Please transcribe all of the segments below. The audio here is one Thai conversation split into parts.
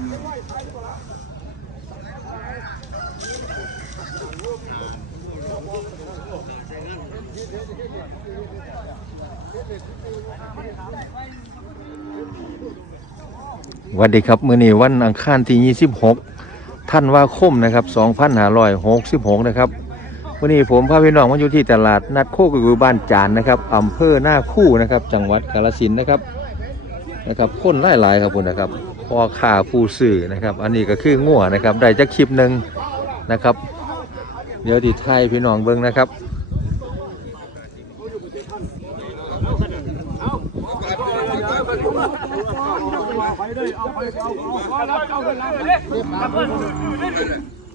สวัสดีครับ มื้อนี้วันอังคารที่ 26 ท่านว่าคมนะครับ 2566 นะครับวันนี้ผมพาพี่น้องมาอยู่ที่ตลาดนัดโคกกุยบ้านจานนะครับอำเภอหน้าคู่นะครับ จังหวัดกาฬสินนะครับ นะครับคนหลายๆครับคุณนะครับพอข่าผู้สื่อนะครับ อันนี้ก็คืองัวนะครับได้จากคลิปหนึ่งนะครับ เดี๋ยวดีไทยพี่น้องเบิ้งนะครับ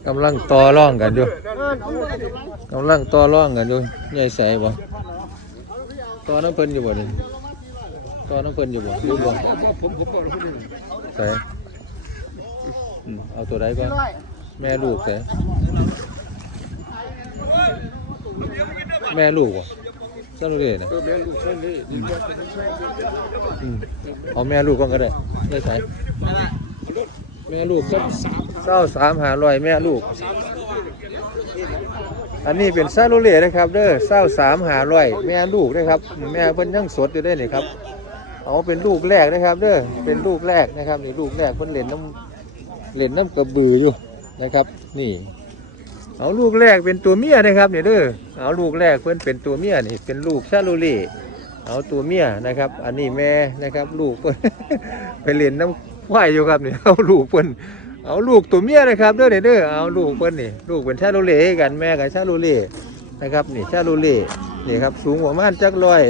กำลังต่อร่องกันอยู่กำลังต่อร่องกันอยู่ใหญ่ใส่บ่ต่อน้ำเพิ่นอยู่บ่นี่ ต่อน้ำเพิ่นอยู่บ่หรือบ่ผมผมบอกแล้วคนนึงใส่อืมเอาตัวใดก่อนแม่ลูกใส่แม่ลูกบ่ซะรู้เลยนะเออแม่ลูกช่วยนี่ดีกว่าอืมเอาแม่ลูกก่อนก็ได้ได้ใส่แม่ลูกสักเศร้าสามหาร้อยแม่ลูก อันนี้เป็นซาโลเล่นะครับ เด้อเศร้าสามหาร้อยแม่ลูกนะครับ แม่เพิ่นยังสดอยู่ได้นี่ครับ เอาเป็นลูกแรกนะครับเด้อเป็นลูกแรกนะครับนี่ลูกแรกเพิ่นเล่นน้ำเล่นน้ำกระบืออยู่นะครับ นี่ เอาลูกแรกเป็นตัวเมียนะครับนี่เด้อเอาลูกแรกเพิ่นเป็นตัวเมียนี่เป็นลูกซาลเล่เอาตัวเมียนะครับ อันนี้แม่นะครับลูกเพิ่นไปเล่นน้ำควายอยู่ครับนี่เอาลูกเพิ่นเอาลูกตัวเมียนะครับเด้อนี่ยเด้อเอาลูกเพิ่นนี่ลูกเป็นชาลเล่กันแม่กับชาลเล่นะครับนี่ชาลเล่นี่ครับสูงประมาณจักร้อย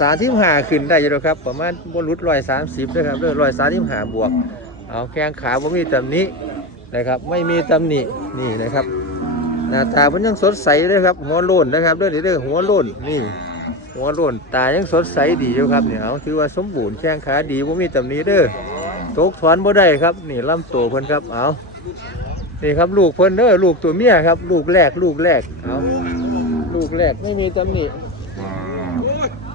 สามสิบห้าขึ้นได้อยู่แล้วครับ ประมาณบนรุดร้อยสามสิบนะครับเรื่อยร้อยสามสิบห้าบวก เอาแข้งขาบ่มีตำหนินะครับ ไม่มีตำหนินี่นะครับหน้าตาเพิ่นยังสดใสเลยครับ หัวโล้นนะครับเด้อเด้อหัวโล้นนี่ หัวโล้นตายังสดใสดีอยู่ครับเนี่ยเอาถือว่าสมบูรณ์แข้งขาดีบ่มีตำหนิเด้อตกถอนบ่ได้ครับ นี่ลำตัวเพิ่นครับเอานี่ครับลูกเพิ่นเด้อลูกตัวเมียครับ ลูกแรกลูกแรกเอาลูกแรกไม่มีตำหนิ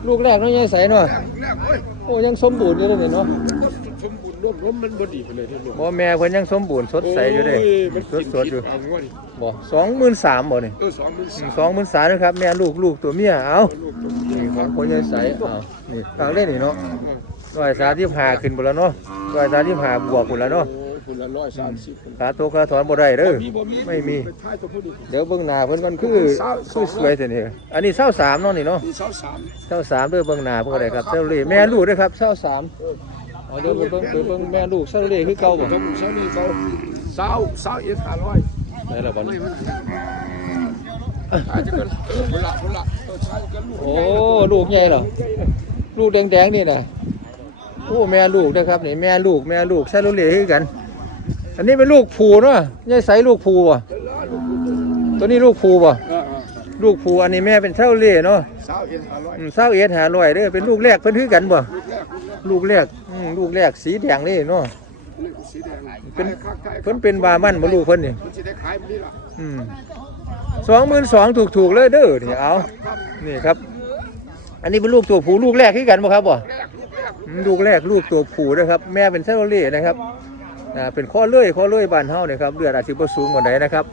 ลูกแรกน้องยังใสเนาะแรกเว้ยโอ้ยังสมบูรณ์อยู่เลยเนาะสมบูรณ์ร่วมร่มมันบดีไปเลยที่ลูกบ่แม่เพิ่นยังสมบูรณ์สดใสอยู่เด้มันสดสดๆอยู่เอางวดบ่สองหมื่นสามบ่นี่เออสองหมื่นสามสองหมื่นสามนะครับแม่ลูกลูกตัวเมียเอาลูกตัวนี่ของคนยังใสเอานี่ทางเล่นนี่เนาะร้อยสามสิบห้าขึ้นบ่แล้วเนาะร้อยสามสิบห้าบวกพุ่นแล้วเนาะโอ้ คุณละร้อยสามสิบขาโตขาถอนบ่ได้เด้อมีบ่มีไม่มีเป็นท้ายตัวผู้ดีเดี๋ยวเบิ่งหน้าเพิ่นก่อนคือคือสวยแท้นี่อันนี้เศร้าสามเนาะนี่เนาะมีสาวสามเศร้าสามเด้อเบิ่งหน้าเพิ่นก็ได้ครับเจ้าเล่แม่ลูกเด้อครับเศร้าสามเอาเดี๋ยวไปเบิ่งไปเบิ่งแม่ลูกเศร้าเล่คือเก่าบ่ตัวผู้สาวนี่เขาสาวสาวเอ็ดห้าร้อยได้แล้วบ่นี่อาจจะกันคนละคนละตัวชายกันลูกโอ้ลูกใหญ่เหรอลูกแดงๆนี่นะโอ้แม่ลูกนะครับนี่แม่ลูกแม่ลูกใช่ลูกเหล่คือกัน อันนี้เป็นลูกผูเนาะยายใสลูกผูบ่ตัวนี้ลูกผูบ่เออลูกผูอันนี้แม่เป็นเท่าเล่เนาะสาวเอ็ดห้าร้อยอืมเศร้าเอ็ดหาลอยเด้อเป็นลูกแรกเพิ่นคือกันบ่ลูกแรกลูกแรกลูกแรกอืมลูกแรกสีแดงนี่เนาะนี่สีแดงเป็นขายขายเพิ่นเป็นบามันบ่ลูกเพิ่นนี่มันจะได้ขายมันนี่ล่ะอืมสองหมื่นสองถูกถูกๆเลยเด้อนี่เอาครับนี่ครับ อันนี้เป็นลูกตัวผูลูกแรกคือกันบ่ครับบ่แรกลูกแรกอืมลูกแรกลูกตัวผู้นะครับ แม่เป็นเซโรเล่นะครับ อ่าเป็นข้อเลื่อยข้อเลื่อยบานเฮาเนี่ยครับเลือดอาจสิบ่สูงกว่าใดนะครับ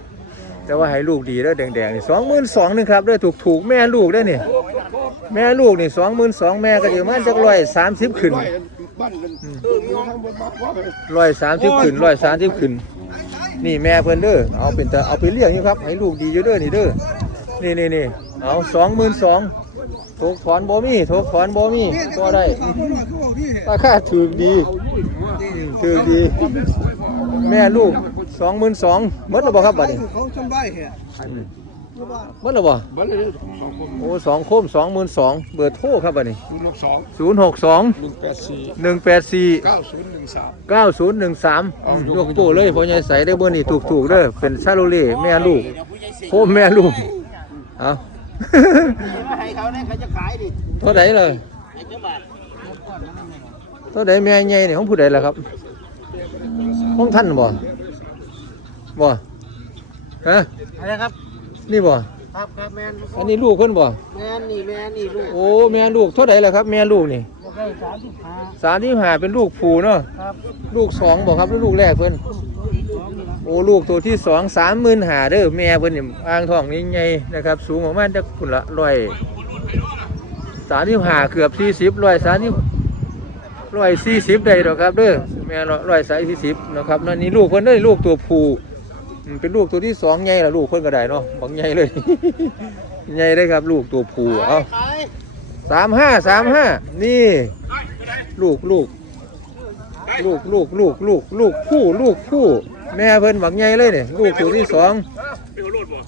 แต่ว่าให้ลูกดีแล้วแดงๆนี่สองหมื่นสองนึงครับด้อถูกถูกแม่ลูกได้อนี่แม่ลูกนี่สองหมื่นสองแม่ก็อยู่มาณจักร้อยสามสิบขึ้นบ้านมันเออมีทางบนมาว่าไปร้อยสามสิบขึ้นร้อยสามสิบขึ้น นี่แม่เพิ่นเด้อเอาเป็นแต่เอาไปเลี้ยงนี่ครับให้ลูกดีอยู่เด้อนี่เด้อนี่นี่นี่เอาสองหมื่นสอง ถูกถอนบ่มีถูกถอนบ่มีก็ได้ราคาถูกดีอือดี แม่ลูกสองหมื่นสองมดแล้วบ่ครับบัดนี้เขาชนใบเหรอมดแล้วบ่บ้านเลยสองคนโอ้สองโคมสองหมื่นสองเบอร์โทรครับบัดนี้ศูนย์หกสองหนึ่งแปดสี่เก้าศูนย์หนึ่งสามเก้าศูนย์หนึ่งสามยกโป้เลยพ่อใหญ่ใส่ได้เบอร์นี้ถูกถูกๆเด้อเป็นซาโลเล่แม่ลูกโคมแม่ลูกเอา ให้เขาเนี่ยเขาจะขายดิเท่าไหร่เลยเท่าไหร่แม่ใหญ่เนี่ยของผู้ใดล่ะครับของท่านบ่บ่ฮะอะไรครับ นี่บ่ครับครับแมนอันนี้ลูกเพิ่นบ่แมนนี่แมนนี่ลูกโอ้แม่ลูกเท่าไหร่ล่ะครับ แม่ลูกนี่บ่แได้สามสิบห้าสามที่หาเป็นลูกผูเนาะครับลูกสองบอกครับหรือลูกแรกเพิ่นสองนี่ละโอ้ลูกตัวที่สองสามหมื่นหาเด้อแม่เพิ่นนี่อ่างทองนี่ใหญ่นะครับ สูงประมาณจักพุ่นละร้อยสามที่หาเกือบสี่สิบร้อยสามที่ร้อยสี่สิบได้ดอครับเด้อแม่ร้อยสามสี่สิบนะครับนั่นนี่ลูกเพิ่นเด้อลูกตัวผูอืมเป็นลูกตัวที่สองใหญ่ละลูกเพิ่นก็ได้เนาะบักใหญ่เลยใหญ่เลยครับ ลูกตัวผูเอาขาสามห้าสามห้านี่ ลูกลูกลูกลูกลูกลูกลูกผู้ลูกผู้ แม่เพิ่นหวังใหญ่เลยเนี่ยลูกตัวที่สอง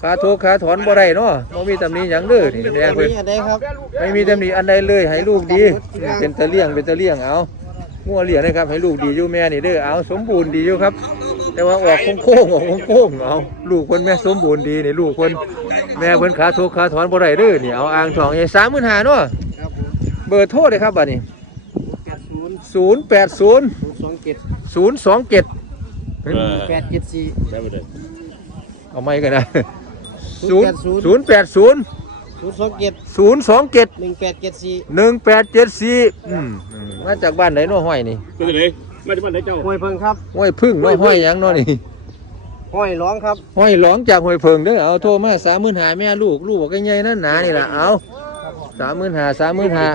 ขาทุกขาถอนบ่ได้เนาะไม่มีตำหนิอย่างเด้นี่แม่เพิ่นอนไม่มีตำหนิอันใดเลยให้ลูกดี เป็นตะเลี่ยงเป็นตะเลี่ยงเอางัวเลี่ยนะครับให้ลูกดีอยู่แม่นี่เด้อเอาสมบูรณ์ดีอยู่ครับ แต่ว่าออกโค้งๆออกโค้งๆเอาลูกคนแม่สมบูรณ์ดีนี่ลูกคนแม่เพิ่นขาทุกขาถอนบ่ได้เด้นี่เอาอ่างทองไอ้35,000เนาะเบอร์โทษเลยครับบัดนนี้ย์สองเจ็ด เป็นแปดเจ็ดสี่เอาไม่กันนะศูนย์ศูนย์แปดศูนย์ศูนย์สองเจ็ดศูนย์สองเจ็ดหนึ่งแปดเจ็ดสี่หนึ่งแปดเจ็ดสี่มาจากบ้านไหนน้อห้อยนี่เป็นไหนมาจากบ้านไหนเจ้าห้อยเพิ่งครับห้อยพึ่งน้อห้อยยังน้อนี่ห้อยร้องครับห้อยร้องจากห้อยเพิงเด้อเอาโทรมาสามหมื่นหาแม่ลูกลูกบอกง่ายนั่นหนานี่แหละเอาสามหมื่นหาสามหมื่นหา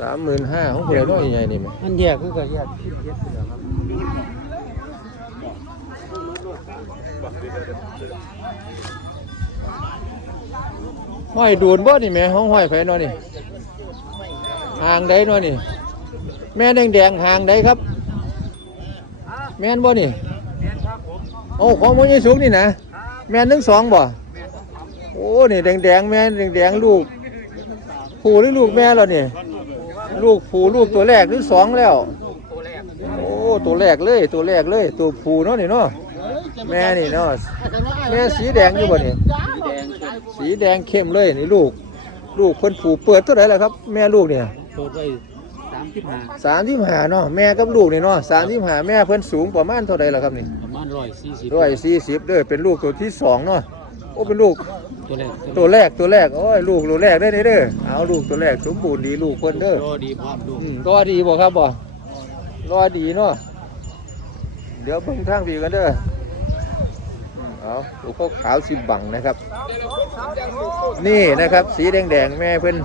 สามหมื่นห้าของคนไหนน้อใหญ่นี่ไหมอันแยกคือก็แยก ห้อยดูนบ่นี่แม่ห้องห้อยไผเน้อนี่หางใดเน้อนี่ แม่แดงๆหางใดครับ แม่นบ่นี่โอ้ของมันยังสูงนี่นะแม่นทั้งสองบ่โอ้นี่แดงๆแม่แดงๆลูกผูหรือลูกแม่แล้วนี่ลูกผูลูกตัวแรกหรือสองแล้ว โอ้ตัวแรกเลยตัวแรกเลย ตัวผูเนาะนี่เนาะ แม่นี่เนาะแม่สีแดงอยู่บ่นี่สีแดงเข้มเลยนี่ลูก ลูกคนผูเปิดเท่าไหร่ล่ะครับ แม่ลูกเนี่ยโตไปสามสิบห้าสามที่หาเนาะแม่กับลูกนี่เนาะสามที่หาแม่เพิ่นสูงประมาณเท่าใดล่ะครับนี่ประมาณร้อยสี่สิบร้อยสี่สิบเด้อเป็นลูกตัวที่สองเนาะโอ้เป็นลูกตัวแรกตัวแรกตัวแรกโอ้ยลูกตัวแรกได้อนี่เด้อเอาลูกตัวแรกสมบูรณ์ดีลูกเพิ่นเด้อรอดีพร้อมดูอืมรอดีบ่ครับบ่รอดีเนาะเดี๋ยวเบิ่งทางพี่กันเด้ออืม เอาตัวเขาขาวสิบังนะครับ นี่นะครับ สีแดงๆแม่เพิ่อน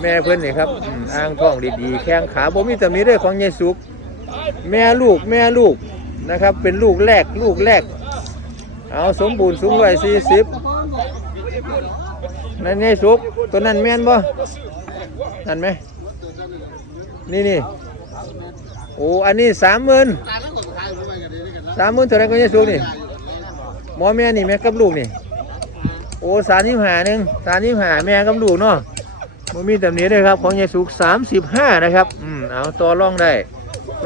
แม่เพิ่อนนี่ครับอืมอ่างท้องดีๆแข้งขาบ่มีตำหนิเด้อของยายสุก แม่ลูกแม่ลูกนะครับ เป็นลูกแรกลูกแรก เอาสมบูรณ์สูงร้อยสี่สิบนั่นไงสุกตัวนั้นแม่นบ่นั่นไหมนี่นี่โอ้อันนี้สามหมื่นสามหมื่นเท่าไรก็ยังสุกนี่ มอแม่นี่แม่กับลูกนี่ โอ้สามสิบห้าหนึ่งสามสิบห้าแม่กับลูกเนาะมันมีแบบนี้เลยครับ ของยายสุกสามสิบห้านะครับ อืมเอาต่อร่องได้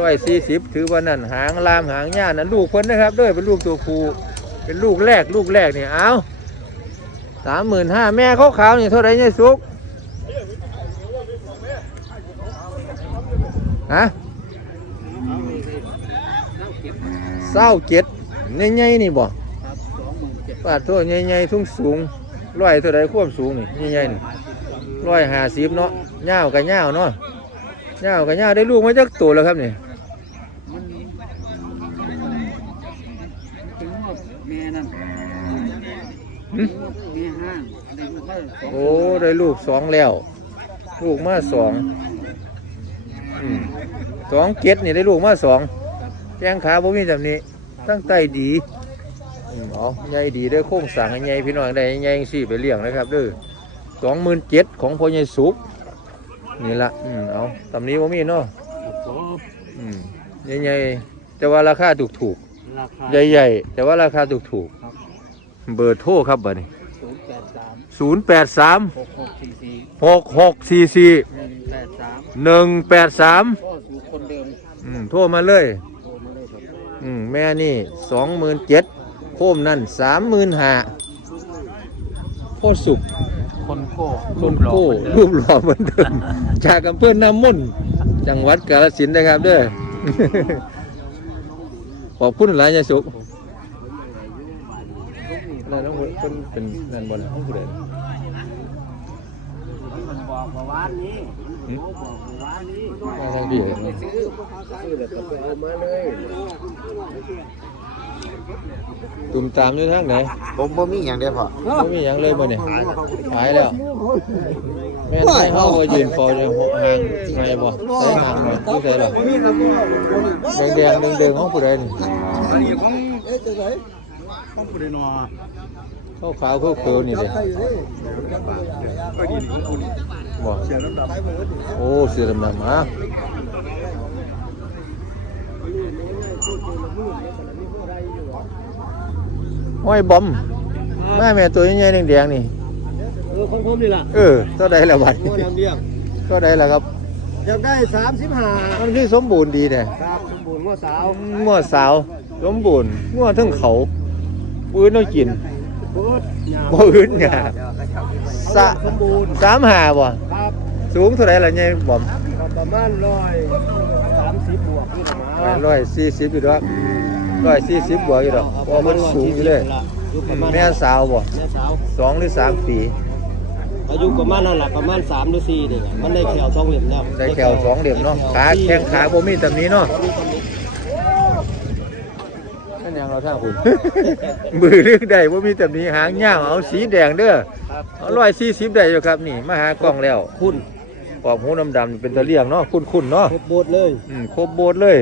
ร้อยสี่สิบถือว่านั่นหางลามหางย่านั่นลูกคนนะครับด้วยเป็นลูกตัวผู้เป็นลูกแรกลูกแรกเนี่ยเอาสามหมื่นห้าแม่เขาขาวนี่เท่าไรเนี่ยสุกฮะเศร้าเจ็ดใหญ่ๆนี่บ่ องหมื่นเจ็ดปาดตัวใหญ่ๆทุ่งสูงร้อยเท่าไรควบสูงนี่ใหญ่ๆนี่ร้อยห้าสิบเนาะเง่าวกับเง่าวเนาะเง่าวกับเง่าวได้ลูกมาจากตัวแล้วครับนี่มันถึงว่าแม่นั่นหึแม่ห้างอันนี้ลูกให้สองโอ้ได้ลูกสองแล้ว ลูกมาสองอืมสองเจ็ดนี่ได้ลูกมาสองแจ้งขาบ่มีแบบนี้ตั้งใจดีอืม เอาใหญ่ดีเด้อโค้งสั่งใหญ่พี่น้องได้ใหญ่สี่ไปเลี้ยงนะครับเด้อสองหมื่นเจ็ดของพ่อใหญ่สุกนี่ละอืมเอาตำนี้บ่มีเนาะโอ้อืมใหญ่ๆแต่ว่าราคาถูกถูกราคาๆใหญ่ๆแต่ว่าราคาถูกถูกครับๆเบอร์โทรครับบัดนี้ศูนย์แปดสามศูนย์แปดสามหกหกสี่สี่หกหกสี่สี่หนึ่งแปดสามหนึ่งแปดสามพ่อสู่คนเดิมอืมโทรมาเลยโทรมาเลยครับอืมแม่นี่สองหมื่นเจ็ด โคมนั่นสามหมื่นห้าโคตรสุกคนโก้ต้นโก้รูปหล่อเหมือนเดิมจากอำเภอน้ำมุ่น จังหวัดกาฬสินธุ์นะครับเด้อขอบคุณหลายยายสุกนั่นน้องคนเป็นนั่นบนน้องผู้ใดมันบอกว่าวันนี้หึมาทางพี่ซื้อแล้วก็ไปเอามาเลย ตุ่มตามอยู่ทางไหนผมบ่มีอย่างเดียวพอไม่มีหยังเลยบ่เนี่ยหายแล้วแม่นให้เฮาบ่ยืนฟออยู่ห่างไงบ่ใส่ห่างบ่ผู้ใส่ล่ะแดงๆเด้งๆของผู้ใดนี่อันนี้ของเอ๊ะจะไหนต้องผู้ใดนอขาวๆเขียวๆนี่เด้ก็ดีของคุณบ่เสียน้ำดำโอ้เสือดำๆมา ห้อยบอมแม่แม่ตัวใหญ่ๆแดงๆนี่เออของผมนี่ล่ะเออเท่าใดละบัดงัวดำเลี้ยงเท่าใดละครับอยากได้สามสิบห้ามันคือสมบูรณ์ดีแท้ครับสมบูรณ์งัวสาวงัวสาว สมบูรณ์งัวทั้งเขาปืนเอากินเบิดยาวบ่อื่นหยาสะสมบูรณ์สามหาบ่ครับสูงเท่าไหร่ล่ะเนี่ยบอมก็ประมาณร้อยสามสิบบวกนี่ประมาณร้อยสี่สิบอยู่ดอก ร้อยสี่สิบบวกอยู่ดอกเพราะมันสูงอยู่เลยอยู่ประมาณแม่สาวบ่แม่สาวสองหรือสามปี อายุประมาณนั่นแหละประมาณสามหรือสี่เด็กมันได้แขวสองเหลี่ยมแล้วได้แขวสองเหลี่ยมเนาะขาแข้งขาบ่มีตำหนี้เนาะนั่นยังเราท่าคุณมือลึกได้บ่มีตำหนี้หางยาวเอาสีแดงเด้อครับเอาร้อยสี่สิบได้อยู่ครับนี่มาหากล้องแล้วคุณปอบหูดำๆเป็นตะเลียงเนาะคุ้นๆเนาะครบโบดเลยอืมครบโบดเลย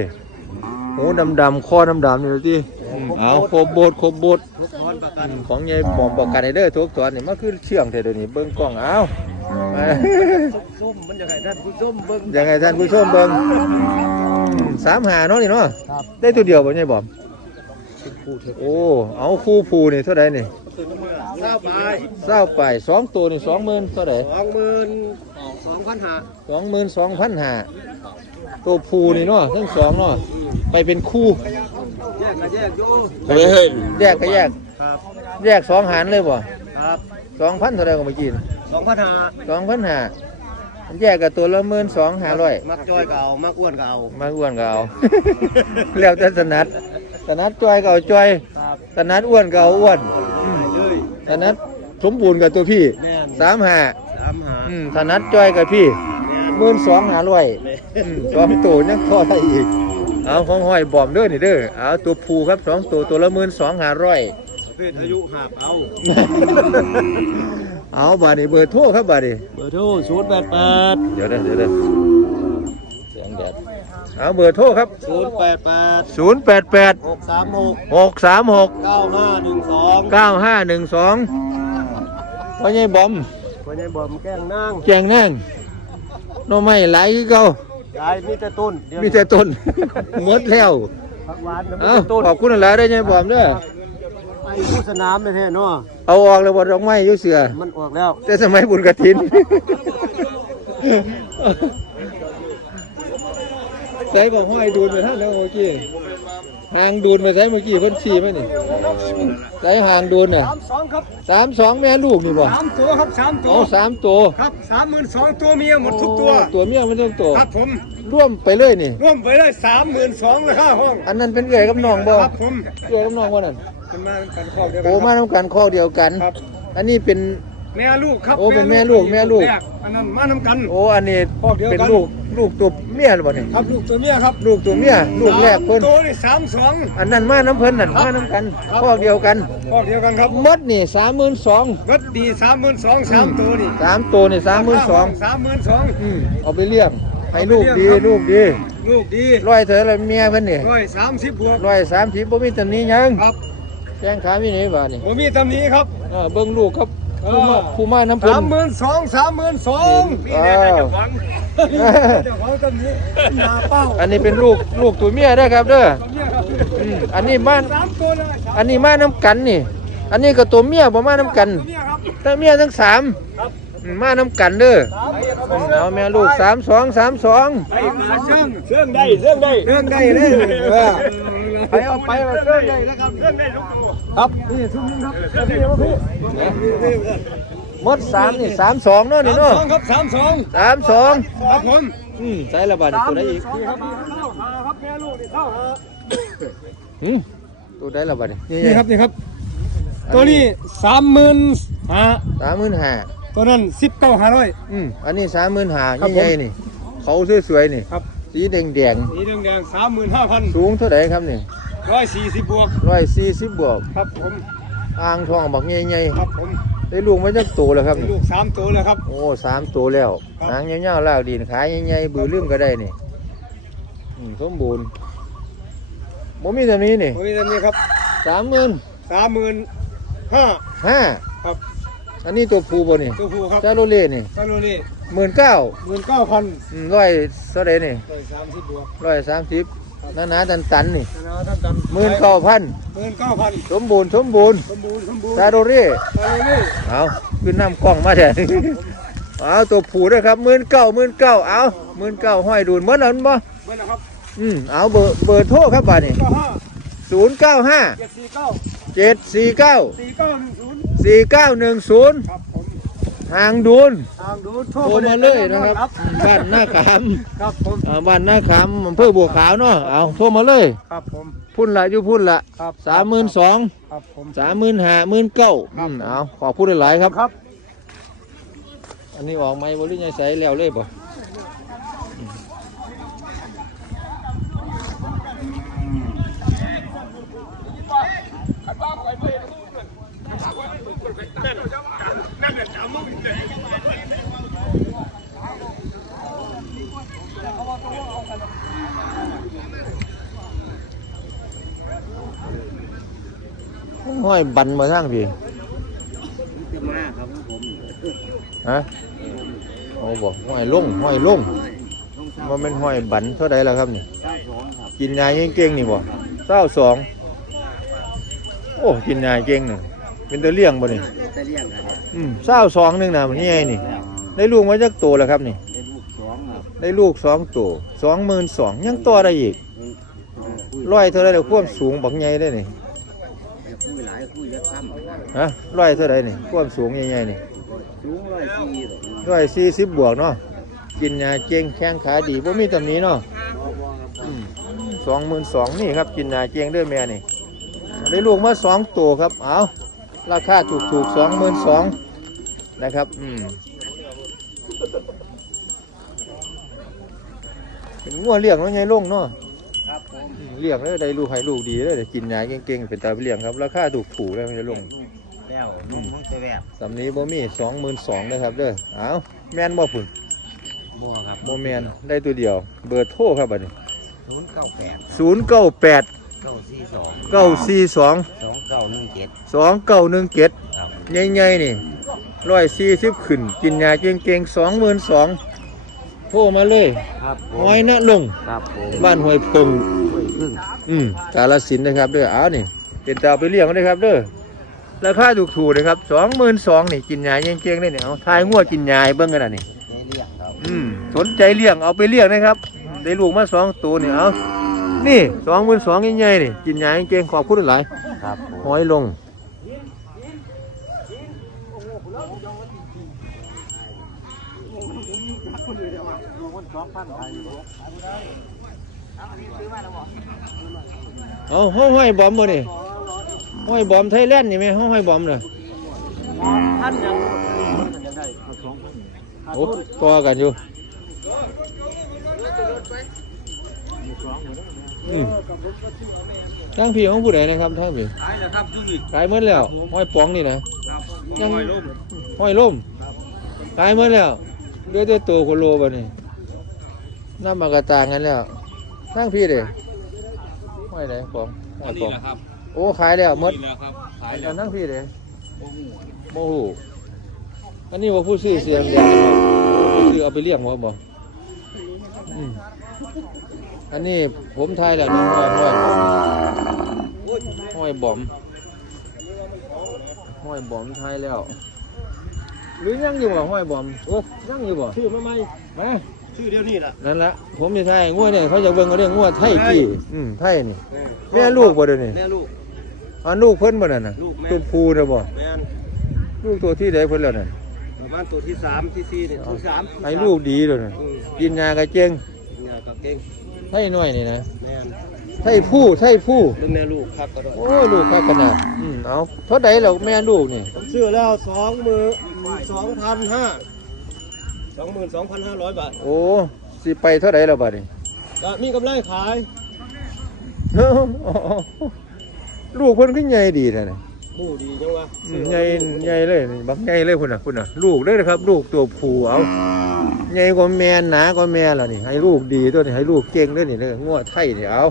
หูดำๆคอดำๆนี่ดูดิอืมเอาครบโบดครบโบดทุกคนประกัอืนมของยายหมอมประกันให้เด้อทุกตอนนี่มันคือเชื่องเท่เดี๋ยวนี้เบิ่งกล้องเอาส้มมันจะให้ท่านผู้ส้มเบิ่งยังไงท่านผู้ชมเบิ่งอืมสามหาเนาะนี่เนาะครับได้ตัวเดียวบ่ยายบอมผู้เถอะโอ้เอาคู่ผูนี่เท่าไหร่นี่เศร้าไปเศร้าไปสองตัวนี่สองหมื่นเท่าไหร่สองหมื่น สองพันห้าสองหมื่นสองพันห้าตัวผูนี่เนาะทั้งสองเนาะไปเป็นคู่แยกก็แยกอยู่แยกก็แยกครับแยกสองหารเลยบ่ครับสองพันเท่าไหร่ก็มากินสองพันห้าสองพันห้าแยกกับตัวละหมื่นสองห้าร้อยมักจอยเก่ามักอ้วนเก่ามาอ้วนก็เอาแล้วแต่ถนัดถนัดจอยก็เอาจอยครับถนัดอ้วนก็เอาอ้วนเลยถนัดสมบูรณ์กับตัวพี่แม่นสามห้า สามหาอืมถนัดจอยกับพี่แม่นหมื่นสองห้าร้อยเลยอืมสองตัวยังพอได้อีก เอาของห้อยบอมเด้อนี่เด้อเอาตัวผูครับสองตัวตัวละหมื่นสองห้าร้อยประเภทอายุหาบเอาเอาบาดนี้เบอร์โทรครับบาดนี้เบอร์โทรศูนย์แปดแปดเดี๋ยวเด้อเดี๋ยวเด้อเสียงแดดเอาเบอร์โทรครับศูนย์แปดแปดศูนย์แปดแปดหกสามหกหกสามหกเก้าห้าหนึ่งสองเก้าห้าหนึ่งสองพ่อใหญ่บอม วันนี้บ่มแกล้งนั่งแจงนั่งหน้อไม่หลายคือเก่ายายมีแต่ต้นเดี๋ยวมีแต่ต้น หมดแล้วผักหวานมีเอ้าแต่ต้นขอบคุณหลายได้อใหญ่บอมเด้อไปผู้สนามเลยแท้เนาะเอาออกแล้วบ่ดอกไม้อยู่เสือ มันออกแล้วแต่สมัยบุญกระถิน ใส่บอกห้อยดูนไปท่านแล้วเมื่อกี้ หางดูนมาใช้เมื่อกี้เพิ่นชี้ไหมนี่ใส่หางดูนน่ะสามสองครับสามสองแม่ลูกนี่บ่สามตัวครับสามตัวเอาสามตัวครับสามหมื่นสองตัวเมียหมดทุกตัวโอ้ตัวเมียมันต้องตัวครับผมร่วมไปเลยนี่ร่วมไปเลยสามหมื่นสองเลยค่าห้อง อันนั้นเป็นเอื้อยกับน้องบ่ครับผมเอื้อยกับน้องว่านั่นเป็นมากันครอบเดียวกัโอ้นมาครับทำกันข้อเดียวกันครับอันนี้เป็นแม่ลูกครับโอ้เป็นแม่ลูกแม่ลูกแรอันนั้นมาน้ำกัน โอ้อันนี้ข้อเดียวกันเป็นลูก ลูกตัวเมียหรือเปล่านี่ครับลูกตัวเมียครับลูกตัวเมียลูกแรกเพิ่นสามตัวนี่สามสองอันนั้นมาน้ำเพิ่นนั่นมาน้ำกันข้อเดียวกันข้อเดียวกันครับหมดนี่สามหมื่นสองรถดีสามหมื่นสองสามตัวนี่สามตัวนี่สามหมื่นสองสามหมื่นสองอืมเอาไปเลี้ยงให้ลูกดีเอาไปเลี้ยงครับลูกดีลูกดีร้อยเถอะละเมียเพิ่นนี่ร้อยสามสิบบวกร้อยสามสิบบ่มีตำหนี้ยังครับแจ้งขามีนี่บ่านี่ผมมีตำหนี้ครับเออเบิ่งลูกครับเอผู้อมาผู้มาน้ำเพิ่นสามหมื่นสองสามหมื่นสองนี่แน่ๆเจ้าของ นี่แน่ๆเจ้าของตำหนี้หน้าเป้าอันนี้เป็นลูกลูกตัวเมียเด้อครับเด้อตัวเมียครับอืมอันนี้บ้านสามตัวเลยอันนี้มาน้ำกันนี่ อันนี้ก็ตัวเมียบ่มาน้ำกันตัวเมียครับแต่เมียทั้งสามครับอืมมาน้ำกันเด้อสามอืมเอาแม่ลูกสามสองสามสองไอ้ขาเชื่องเชื่องได้เชื่องได้เชื่องได้เลยเออไปเอาไปมาเชื่องได้แล้วครับเชื่องได้ทุกตัวครับนี่ทุกนี้ครับนี่ครับพี่ห มดสามนี่สามสองเนาะนี่สามเนาะสองครับสามสองสามสองครับผมอืมใส่ระบาดอีกตัวได้อีกนี่ครับเข้าหาครับแม่ลูกนี่เข้าหาอืมตัวได้ระบาดนี่นี่ครับนี่ครับ ตัวนี้สามหมื่นห้าสามหมื่นห้าตัวนั้นสิบเก้าห้าร้อยอืมอันนี้สามหมื่นหาครับผมใหญ่ๆนี่เขาสวยๆนี่ครับสีแดงสีแดงแดงสามหมื่นห้าพันๆสูงเท่าไหร่ครับนี่ร้อยสี่สิบบวกร้อยสี่สิบบวกครับผมอ่างทองบักใหญ่ครับผมๆ ได้ลูกมาจากโตแล้วครับเป็นนี่ลูกสามตัวเลยครับ โอ้สามตัวแล้วครับหางยาวๆลากดีนขายใหญ่ๆบือลืมก็ได้นี่อืมสมบูรณ์บ่มีแต่นี้นี่ตัวนี้ตัวนี้ครับสามหมื่นสามหมื่นห้าห้าครับอันนี้ตัวผู้บ่นี่ตัวผู้ครับซาโรเล่นี่ซาโลนี่หมื่นเก้าหมื่นเก้าพันร้อยเท่าไหรนี่ร้อยสามสิบบวกร้อยสามสิบ นานาตันตันๆนี่นะท่านจำหมื่นเก้าพันหมื่นเก้าพันสมบูรณ์สมบูรณ์สมบูรณ์สมบูรณ์ซาโรเล่ซาโลนี่เอาขึ้นน้ำกล้องมาเถอะเอาตัวผู้ด้วยครับหมื่นเก้าหมื่นเก้าเอาหมื่นเก้าห้อยดูดหมดแล้วมั้งเมื่อนะครับอืมเอาเบอร์เบอร์โทรครับบ้านนี่เก้าห้าศูนย์เก้าห้าเจ็ดสี่เก้าเจ็ดสี่เก้าสี่เก้าหนึ่งศูนย์สี่เก้าหนึ่งศูนย์ครับ ผมทางดูนทางดูโทโทรมาเลยนะครับบ้านหน้าขามครับผมอ่าบ้านหน้าขามอำเภอบัวขาวเนาะเอาโทรมาเลย ครับผมพุ่นละอยู่พุ่นละครับสามหมื่นสองครับผม สามหมื่นห้าหมื่นเก้าเอาขอพูดหลายๆครับ ครับ อันนี้ออกไหมบริญญาใส่แล้วเลยบ่ ห้อยบันมาทางพี่จะมาครับผมฮะโอ้บอกห้อยลงห้อยลงว่าเป็นห้อยบันเท่าใดแล้วครับนี่กินยาเก่งๆนี่บ่เศร้าสองโอ้กินยาเก่งหนึ่งเป็นตัวเลี้ยงบ่นี่จะเลี้ยงอืมเศร้าสองหนึ่งนะมันนี่ไงนี่ ได้ลูกมาจากตัวแล้วครับนี่เป็นลูกสองได้ลูกสองตัวสองหมื่นสองยังต่อได้อีกร้อยเท่าไรเดี๋ยวความสูงบักใหญ่ได้นี่ย ลายคุยเยอะซ้ำฮะร้อยเท่าไรนี่ความสูงใหญ่ๆนี่สูงร้อยสี่ร้อยสี่สิบบวกเนาะกินยาเก่งแข้งขาดีบ่มีตำหนี้เนาะสองหมื่นสองนี่ครับกินนาเจียงเด้วยแม่นี่ได้ลูกมาสองตัวครับเอาราคาถูกถูกสองหมื่นสองนะครับอืมเป็นงัวเลี้ยงแล้วไงลุงเนาะครับผมอืม เลี้ยงแล้วได้ลูกให้ลูกดีเลยกินยาเก่งๆเป็นตาไปเลี้ยงครับราคาถูกถูกแล้วไม่ใช่ลุงแล้วนุ่มมันจะแวบสำนี้บ่มีสองหมื่นสองนะครับเด้อเอาแม่นบ่พุ่นบัวครับบ่แม่นได้ตัวเดียว เบอร์โทรครับบัดนี้ศูนย์เก้าแปดศูนย์เก้าแปดเก้าสี่สองเก้าสี่สองสองเก้าหนึ่งเจ็ดสองเก้าหนึ่งเจ็ดครับใหญ่ๆนี่ร้อยสี่สิบขึ้น กินยาเก่งๆสองหมื่นสองโทรมาเลยครับผมห้อยนะลงครับผมบ้านห้วยปงห้วย พึ่ง อืมกาลสินธุ์นะครับเด้อเอานี่เป็นตาไปเลี้ยงนะครับเด้อราคาถูกๆนะครับสองหมื่นสองนี่กินยาเก่งๆได้เนี่ยเอาทายงัวกินยาให้เบิ่งกันนะนี่ได้เลี้ยงครับอืมสนใจเลี้ยงเอาไปเลี้ยงนะครับ ได้ลูกมาสองตัวนี่เอานี่สองหมื่นสองใหญ่ๆนี่กินยาเก่งๆขอบคุณหลายครับผมห้อยลง เอาห้องห้อยบอมบ่นี่ห้อยบอมไทยแลนด์นี่ไหมห้องห้อยบอมเลยโอ้ต่อกันอยู่ทั้งพี่ของผู้ใดนะครับทั้งพี่ขายนะครับยูนิคขายหมดแล้วห้อยปองนี่นะยังห้อยล่มห้อยล่มขายหมดแล้วเหลือแต่ตัวโคโลบ่นี่น้ำมากระตางกันแล้ว ทั้งพี่เด้ห้อยไหนปองห้อยปองโอ้ขายแล้วหมดแล้วครับขายอันทั้งพี่เด้โมโหอันนี้ว่าผู้ซื้อเสียงแดงผู้ซื้อเอาไปเลี้ยงวะบ่อืมอันนี้ผมทายแล้วน้องห้อยห้อยบอมห้อยบอมห้อยบอมทายแล้ว หรือยังอยู่บ่ห้อยบอมโอ้ยังอยู่บ่ ชื่อมาไหมมา ชื่อเดียวนี่แหละนั่นละผมจะทายงัวเนี่ยเขาจะเบิ่งเอาเรื่องงัวไทยกี่อืมไทยนี่ แม่ลูกบ่เดี๋ยวนี้แม่ลูกอันลูกเพิ่นบ่นั่นน่ะลูกแม่ ตัวผู้นะบ่แม่นลูกตัวที่ใดเพิ่นแล้วน่ะประมาณตัวที่สามที่สี่เนี่ยตัวที่สามให้ลูกดีเลยน่ะอืมกินยากระเจงเนี่ยกับเก่งไทยน้อยนี่นะแม่นไทยผู้ไทยผู้หรือแม่ลูกครับก็ได้โอ้ลูกคักขนาดอืมเอาเท่าใดแล้วแม่ลูกนี่ผมซื้อแล้วสองมือสองพันห้าส องหมื่นสองพันห้าร้อยบาทโอ้สิไปเท่าไหร่แล้วบัดนี้ก็มีกำไรขายลูกเพิ่นก็ใหญ่ดีแท้นี่บูดีจังวะอืมใหญ่ใหญ่เลยนี่บักใหญ่เลยพุ่นน่ะพุ่นน่ะลูกเลยนะครับ ลูกตัวผู้เอาใหญ่กว่าแม่หนากว่าแม่แล้วนี่ ให้ลูกดีตัวนี้ให้ลูกเก่งด้วยนี่เด้องัวไทยนี่เอา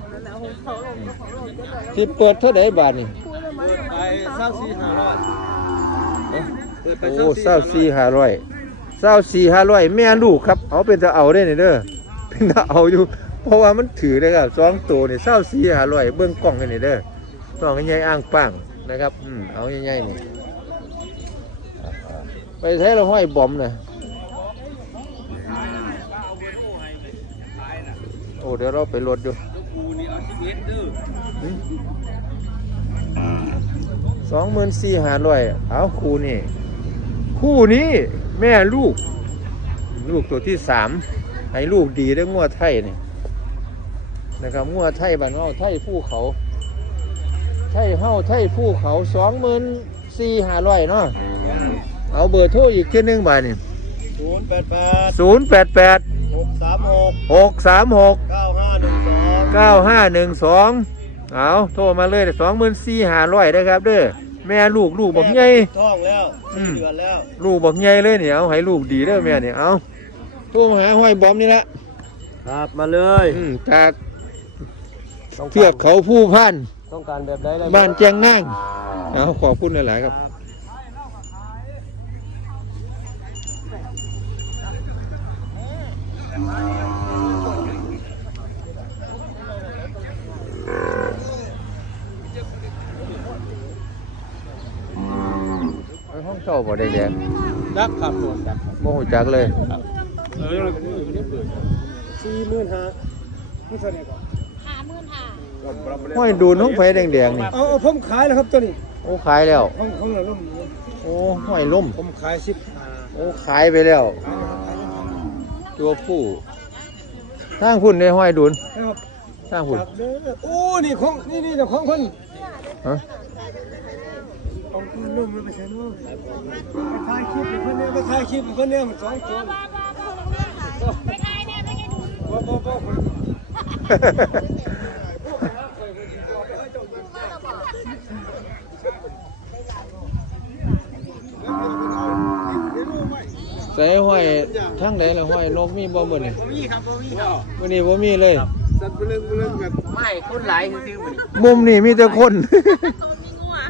สิเปิดเท่าไหร่บาทนี่ เปิดไปเศร้าสี่ห้าร้อยเปิดไปโอ้เศร้าสี่ห้าร้อย เศร้าสี่ห้าร้อยแม่ลูกครับ เอาเป็นตะเอาได้เนี่ยเด้อเป็นตะเอาอยู่ เพราะว่ามันถือเลยครับสองตัวเนี่ยเศร้าสี่ห้าร้อยเบื้องกล้องกันนี่ยเด้อต้องใหญ่อ่างปังนะครับอืมเอาใหญ่ๆนี่ไปใช้เราห้อยบอมเลยโอ้เดี๋ยวเราไปรถอยู่สองหมื่นสี่ห้าร้อยเอาคูนี่ คู่นี้แม่ลูก ลูกตัวที่สามให้ลูกดีได้งัวไทยนี่นะครับงัวไทยบ้านเฮาไทยภูเขา ไทยเฮาไทยภูเขาสองหมื่นสี่ห้าร้อยเนาะเอาเบอร์โทรอีกทีหนึงบาทนี่ศูนย์แปดแปดศูนย์แปดแปดหกสามหกหกสามหกเก้าห้าหนึ่งสองเก้าห้าหนึ่งสองเอาโทรมาเลยสองหมื่นสี่ห้าร้อยนะครับเด้อแม่ลูกลูกบอกใหญ่ ท้องแล้วอืสี่ม เดือนแล้วลูกบอกใหญ่เลยเนี่ยเอาให้ลูกดีเด้อแม่เนี่ยเอาโทรมาหาห้อยบอมนี่ละครับมาเลยอืมจากต้องเทือกเขาผู้พันต้องการแบบใดอะไรบ้านแจงนั่งเอาขอบคุณหลายๆครับไปห้ เช่าบ่ได้แดงดักครับผมดักโมโหจักเลยเออสี่หมื่นห้านี่เท่าไหร่ก่อนห้าหมื่นห้าห้อยดูนห้องไฟแดงๆนี่เอาเอาผมขายแล้วครับตัวนี้โอ้ขายแล้วผมผมละลุ่มโอ้ห้อยล่ม ผมขายสิบโอ้ขายไปแล้ว ตัวผู้ทางพุ่นได้ห้อยดุนครับทางพุ่นครับเด้อโอ้นี่ของนี่นี่เจ้าของคนฮะของคุณ ลุ่มแล้วไปใส่นู่นไปถ่ายคลิปเพื่อนเนี่ยไปถ่ายคลิปเพื่อนเนี่ยมันสองตัวไม่ได้เนี่ยไม่ได้ดูบ่บ่บ่คนใส่ห้อยทางไหนละห้อยนกมีบ่มื้อนี้มีครับบ่มีครับมื้อนี้บ่มีเลยสัตว์เปลืองเปลืองแบบไม่คนหลายซื่อมุมนี่มีแต่คน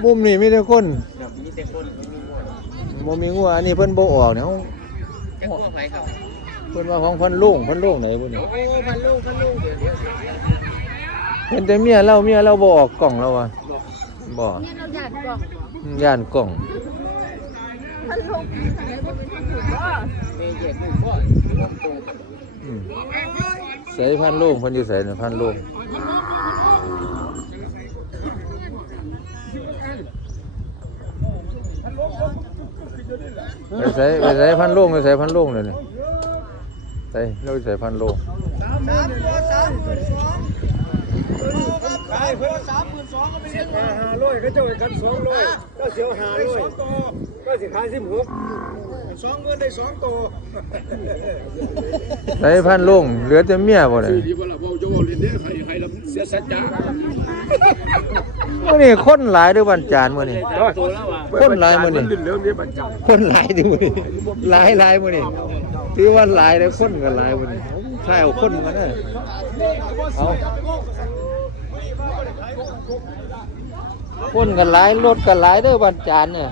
มุมนี่มีแต่คน แต่คนมีงัวบ่มีงัวอันนี้เพิ่นบ่ออกเนี่ยแค่งัวไผครับเพิ่นว่าของเพิ่นลุงเพิ่นลุงไหนบ่นี่โอ้พันลูกพันลูกเดี๋ยวเดี๋ยวเห็นแต่เมียเราเมียเราบ่ออกกล่องแล้วว่ะบ่เนี่ยเราหยาดกล่องอืมย่านกล่องพันลงไหนบอกเป็นพันถูกว่าแม่แยกลูกพ่อลูกโตอืมใส่พันลุงเพิ่นอยู่ใส่น่ะพันลุง ไปใส่ไปใส่พันลุงไปใส่พันลุงเลยนี่ใส่เราใส่พันลุงสามตัวสามตัวสองขายเพิ่นสามหมื่นสองก็ไม่ได้หาร้อยก็เจ้ากันสองร้อยก็เสียวหาร้อยก็สิขายสิบหกสองเงินได้สองตัวใส่พันลุงเหลือแต่เมียบ่เลยดีว่าเราเว้าจะเว้าเล่นเด้ให้ให้เราเสียสัจจะ มื้อนี้คนหลายเด้อวันจานมื้อนี้ตัวแล้วว่ะคนหลายมื้อนี้เรื่องนี้บัญจังคนหลายดิมื้อนี้หลายหลายมื้อนี้ถือว่าหลายแล้วคนก็หลายมื้อนี้ใช่เอาคนมาเด้อเอาคนก็หลายรถก็หลายเด้อวันจานเนี่ย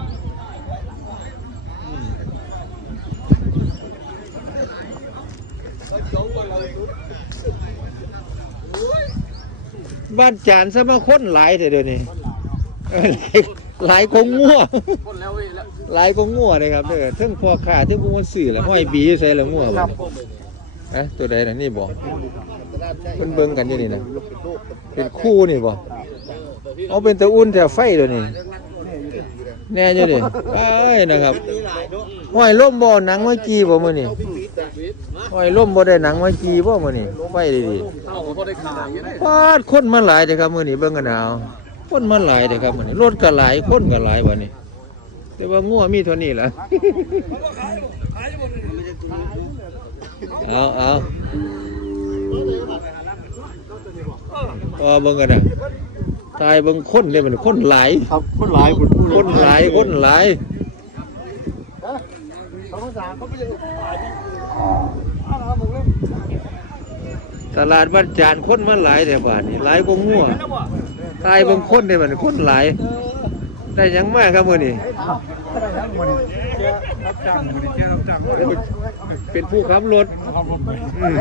บ้านจานซะมาคนหลายเถอะเดี๋ยวนี้เออหลายหลายคงงัวคนแล้วเว้ยแล้วหลายก็งัวเลยครับเด้อเทั้งพ่อค้าเทั้งผู้มาซื้อแล้วห้อยบีใส่แล้วงัวบ่เอ๊ะตัวใดน่ะนี่บ่เพิ่นเบิ่งกันอยู่นี่นะเป็นคู่นี่บ่เอาเป็นตะอุ่นแต่ไฟเดี๋ยวนี้แน่อยู่ดิไอ้ยนะครับห้อยล่มบ่เอาหนังมาจีบ่มื้อนี้ ห้อยล่มบ่ได้หนังมาจีบ่มื้อนี้ไฟดีเอาก็ได้ขายยังไงๆปาดคนมาหลายเด้อครับมื้อนี้เบิ่งกันเอาคนมาหลายเด้อครับมื้อนี้รถก็หลายคนก็หลายบัดนี้แต่ว่างัวมีเท่านี้แหละเอาเอาพอเบิ่งกันนะตายเบิ่งคนเลยมันคนหลาย ครับคนหลายคนพูดคนหลายคนหลาย ตลาดบ้านจานคนมาหลายแต่บาทนี่หลายกว่างัวตายเบิ่งคนเลยมันคนหลายได้หยังมากครับมื้อนี้เป็นผู้ขับรถอืม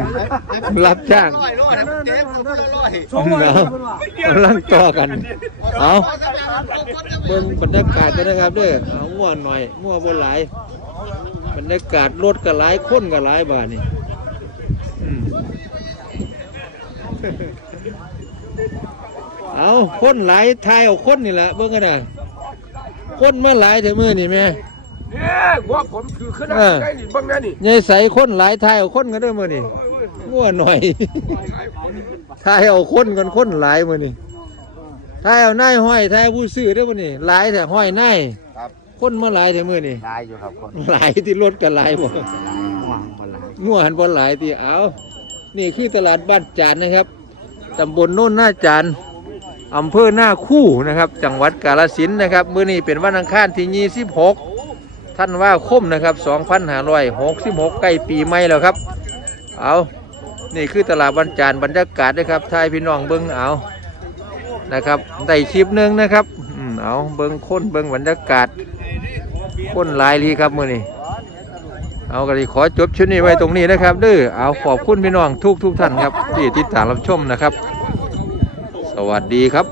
รับจ้างเอากำลังต่อกัน เอาเบิ่งบรรยากาศกันนะครับเด้อเอาง่วหน่อยง่วบนหลาย บรรยากาศรถก็หลายคนก็หลายบาทนี่อืมเอาคนหลายทายเอาคนนี่แหละเบิ่งกันนะคนมาหลายเถอะมือนี่แม่เนี่ยว่าผมคือขนาดไหนนี่บ้างนะนี่ยายใส่คนหลายทายเอาคนกันเด้อมือนี่ง่วหน่อยทายเอาคนกันคนหลายมือนี่ทายเอานายห้อยทายผู้ซื้อเด้อมือนี่หลายแต่ห้อยนาย ครับคนมาหลายแต่มือนี่ได้อยู่ครับคนหลายที่รถกันหลายบ่วางมาหลายง่วหันบ่หลายที่เอานี่คือตลาดบ้านจานนะครับตำบลโน่นหน้าจานอำเภอหน้าคู่นะครับ จังหวัดกาฬสินธุ์นะครับมื้อนี้เป็นวันอังคารที่26ท่านว่าคมนะครับ2566ใกล้ปีใหม่แล้วครับ เอานี่คือตลาดบ้านจานบรรยากาศนะครับทายพี่น้องเบิ่งเอานะครับได้คลิปหนึงนะครับอืมเอาเบิ่งคนเบิ่งบรรยากาศ คนหลายลีครับมื้อนี้เอากระดิขอจบชุดนี้ไว้ตรงนี้นะครับเด้อเอาขอบคุณพี่น้องทุกทุกท่านครับที่ติดตามรับชมนะครับ สวัสดีครับ